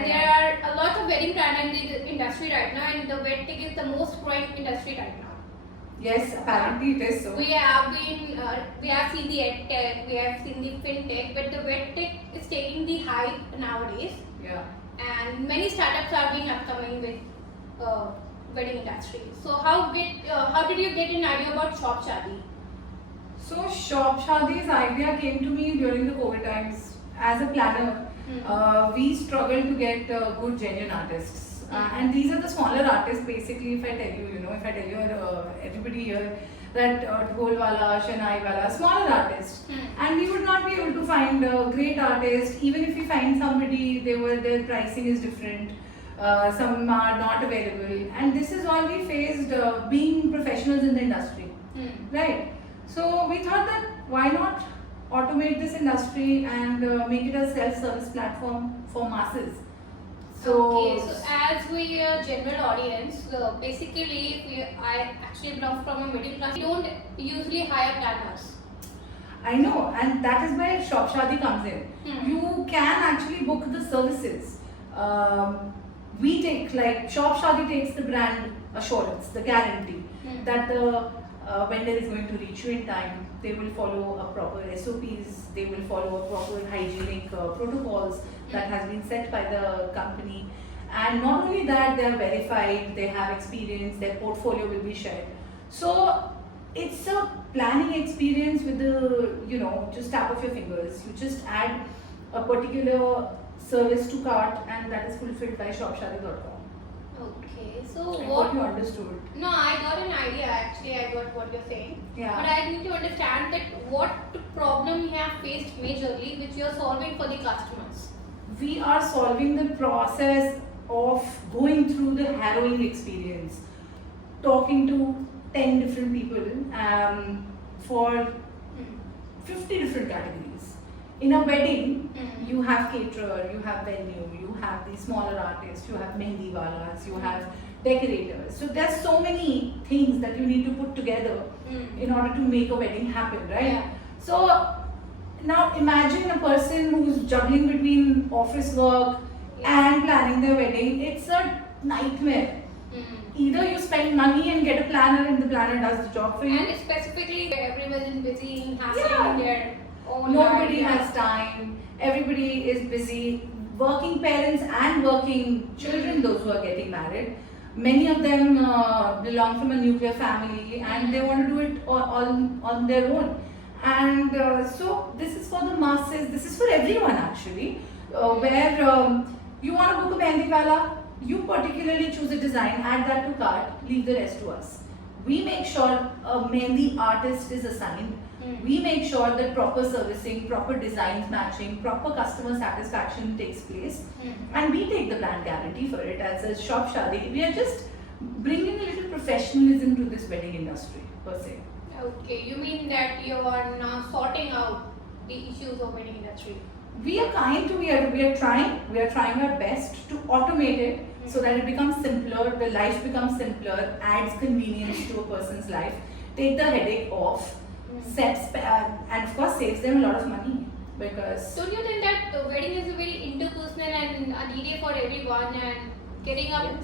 And there are a lot of wedding planner in the industry right now, and the wedding is the most growing industry right now. Yes, apparently it is so. We have seen the edtech, we have seen the fintech, but the edtech is taking the hype nowadays. Yeah. And many startups are being upcoming with wedding industry. So how did you get an idea about Shopshaadi? So Shopshaadi's idea came to me during the COVID times. As a planner, we struggle to get good genuine artists. And these are the smaller artists basically. If I tell you, everybody here that Dhol wala, Shanai wala, smaller artists. And we would not be able to find a great artist. Even if we find somebody, their pricing is different. Some are not available. And this is all we faced being professionals in the industry. Right? So we thought that why not automate this industry and make it a self-service platform for masses. So as we are general audience, basically I actually belong from a middle class. We don't usually hire planners. I know, and that is where Shopshaadi comes in. You can actually book the services. We take, like Shopshaadi takes the brand assurance, the guarantee that the vendor is going to reach you in time. They will follow a proper SOPs, they will follow a proper hygienic protocols that has been set by the company. And not only that, they are verified, they have experience, their portfolio will be shared. So it's a planning experience with the, just tap of your fingers. You just add a particular service to cart and that is fulfilled by shopshaadi.com. Okay, so I hope you understood. No, I got an idea actually. I got what you're saying. Yeah. But I need to understand that what problem you have faced majorly, which you're solving for the customers. We are solving the process of going through the harrowing experience, talking to 10 different people for 50 different categories. In a wedding, you have caterer, you have venue, you have the smaller artists, you have mehndi walas, you have decorators. So there's so many things that you need to put together in order to make a wedding happen, right? Yeah. So now imagine a person who's juggling between office work and planning their wedding. It's a nightmare. Either you spend money and get a planner and the planner does the job for you. And specifically everyone is busy in hustling their own Nobody life. has time. Everybody is busy. Working parents and working children, those who are getting married, many of them belong from a nuclear family and they want to do it on their own. And so this is for the masses, this is for everyone actually, where you want to book a mehndi wala, you particularly choose a design, add that to cart, leave the rest to us. We make sure a mehndi artist is assigned. We make sure that proper servicing, proper designs matching, proper customer satisfaction takes place. And we take the brand guarantee for it as a Shopshaadi. We are just bringing a little professionalism to this wedding industry per se. Okay, you mean that you are now sorting out the issues of wedding industry? We are trying our best to automate it so that it becomes simpler, the life becomes simpler, adds convenience to a person's life, take the headache off, and of course saves them a lot of money. Because don't you think that the wedding is a very interpersonal and a needed for everyone, and getting up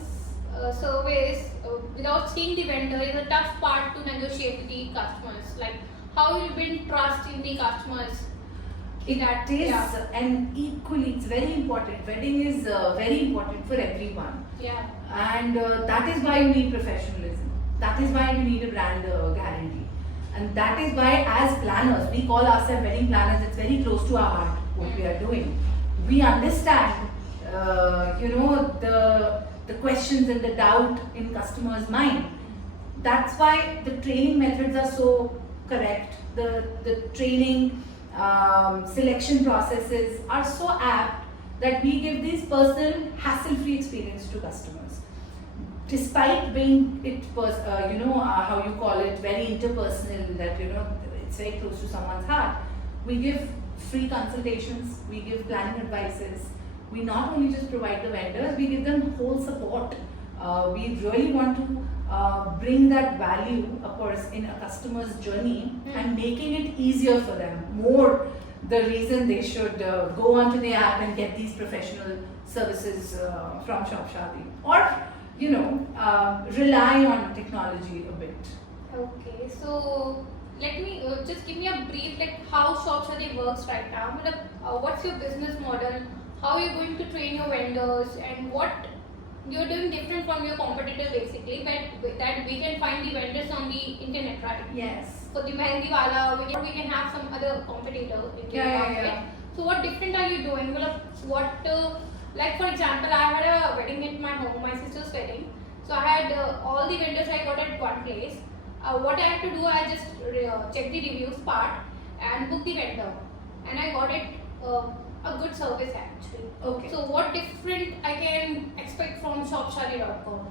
service without seeing the vendor is a tough part to negotiate with the customers? Like how you build trust in the customers? And equally it's very important. Wedding is very important for everyone. Yeah. And that is why you need professionalism. That is why you need a brand guarantee. And that is why as planners, we call ourselves wedding planners. It's very close to our heart what we are doing. We understand, the questions and the doubt in customers' mind. That's why the training methods are so correct. The training selection processes are so apt that we give this personal hassle-free experience to customers. Despite being how you call it, very interpersonal, that it's very close to someone's heart, we give free consultations, we give planning advices. We not only just provide the vendors, we give them whole support. We really want to bring that value in a customer's journey and making it easier for them, more the reason they should go onto the app and get these professional services from Shopshaadi, or rely on technology a bit. Okay, so let me just give me a brief like how Shopshaadi works right now. What's your business model? How are you going to train your vendors, and what you're doing different from your competitor basically, but that we can find the vendors on the internet, right? Yes. For the mehndi wala, we can have some other competitor in the market. Yeah. So what different are you doing? Like for example, I had a wedding at my home, my sister's wedding. So I had all the vendors I got at one place. What I had to do, I just check the reviews part and book the vendor, and I got it a good service actually. Okay. So what different I can expect from shopshaadi.com?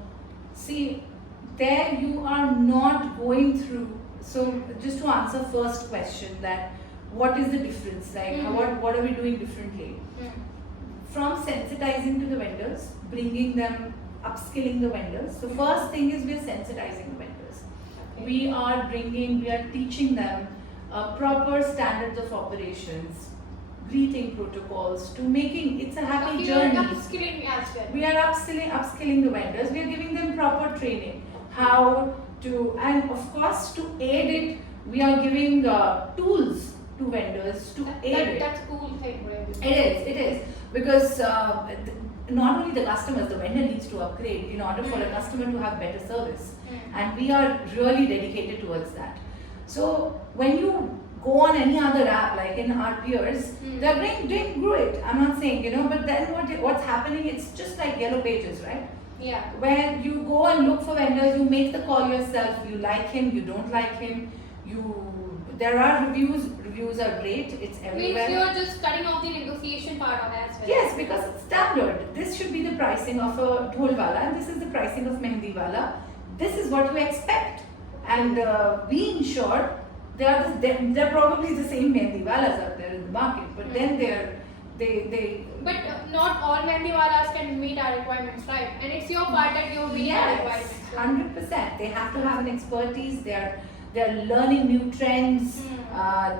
See, there you are not going through. So just to answer first question, that what is the difference? Like what are we doing differently? From sensitizing to the vendors, bringing them, upskilling the vendors. So first thing is we are sensitizing the vendors. Okay. We are teaching them proper standards of operations, greeting protocols, to making it's a happy journey. Upskilling as well. We are upskilling the vendors. We are giving them proper training, how to, and of course to aid it, we are giving tools to vendors to aid it. That's cool thing, right? It is because not only the customers, the vendor needs to upgrade in order for a customer to have better service, and we are really dedicated towards that. So when you go on any other app, like in our peers, they are doing great. I'm not saying, but then what's happening? It's just like Yellow Pages, right? Yeah. Where you go and look for vendors, you make the call yourself. You like him, you don't like him. There are reviews. Reviews are great. It's everywhere. Means you're just cutting off the negotiation part of it as well. Yes, because it's standard. This should be the pricing of a dhol wala, and this is the pricing of mehndi wala. This is what you expect, and we ensure they're probably the same mehndi walas out there in the market, but then they. But not all mehndi walas can meet our requirements, right? And it's your part that you meet our requirements. 100%. They have to have an expertise. They're learning new trends.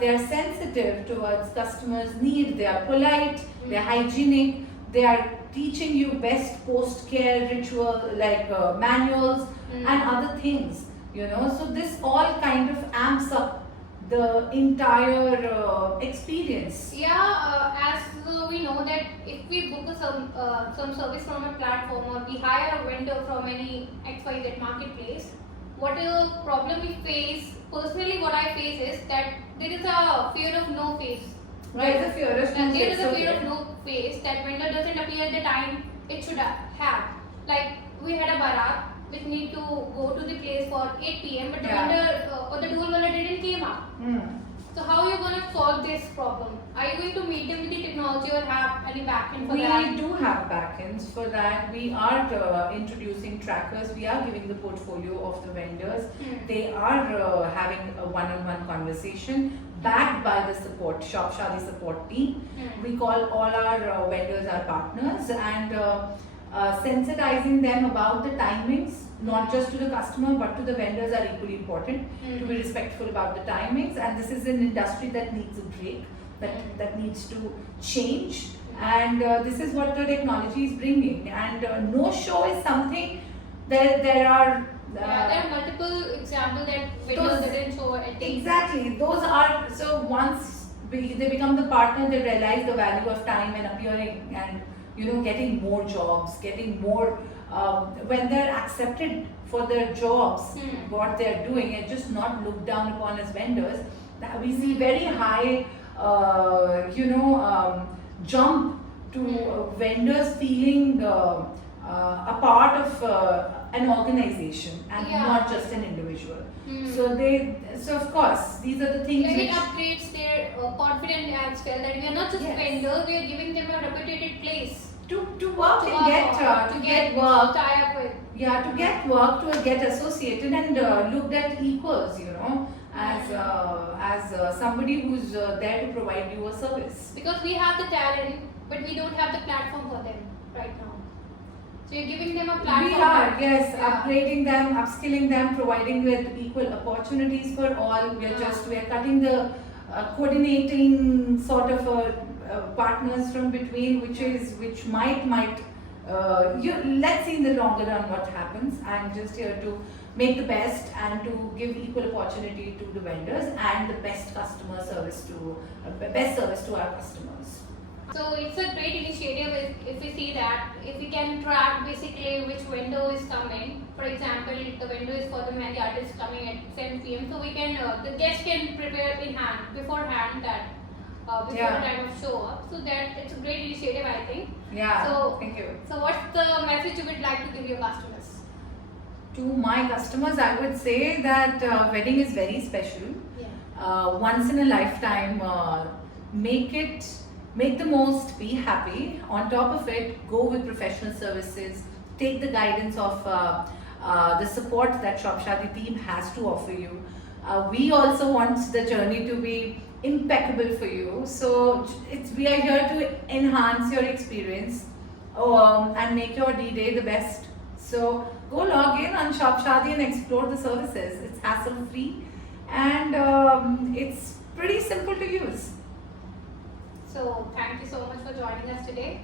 They're sensitive towards customers' need. They are polite. They're hygienic. They are teaching you best post-care ritual like manuals and other things. So this all kind of amps up the entire experience. Yeah, as we know that if we book some service from a platform, or we hire a vendor from any XYZ marketplace, what a problem we face, personally what I face is that there is a fear of no face. There is a fear of no face. There is a fear of no face that vendor doesn't appear at the time it should have. Like we had a barat which need to go to the place for 8 p.m. but the vendor or the dual wallet didn't came up. So how are you going to solve this problem? Are you going to meet them with the technology or have any backend for that? We do have backends for that. We are introducing trackers. We are giving the portfolio of the vendors. They are having a one-on-one conversation backed by the Shopshaadi support team. We call all our vendors our partners, and sensitizing them about the timings, not just to the customer but to the vendors, are equally important. To be respectful about the timings, and this is an industry that needs a break, that needs to change, and this is what the technology is bringing. And no show is something that there are there are multiple examples that vendors didn't show at the exactly. Those are, so once they become the partner, they realize the value of time and appearing and getting more jobs, getting more when they're accepted for their jobs, what they're doing, and just not looked down upon as vendors. We see very high jump to vendors feeling a part of an organization and not just an individual. So of course these are the things it upgrades their confidence as well, that we are not just vendors, we are giving them a reputed place to work and get work. Tie up with. Yeah, to get work, to get associated and looked at equals, as somebody who's there to provide you a service. Because we have the talent, but we don't have the platform for them right now. So you're giving them a platform. We are, yes, upgrading them, upskilling them, providing with equal opportunities for all. We are cutting the coordinating sort of partners from between, which might let's see in the longer run what happens. I'm just here to make the best and to give equal opportunity to the vendors and the best customer service to best service to our customers. So it's a great initiative if we see that, if we can track basically which window is coming. For example, the window is for the mehndi artist coming at 7 p.m. So we can, the guest can prepare in hand, beforehand that, before the time of show up. So that it's a great initiative, I think. Yeah, so, thank you. So what's the message you would like to give your customers? To my customers, I would say that wedding is very special. Yeah. Once in a lifetime, make the most, be happy. On top of it, go with professional services, take the guidance of the support that Shopshaadi team has to offer you. We also want the journey to be impeccable for you. So we are here to enhance your experience and make your D-Day the best. So go log in on Shopshaadi and explore the services. It's hassle-free and it's pretty simple to use. So thank you so much for joining us today.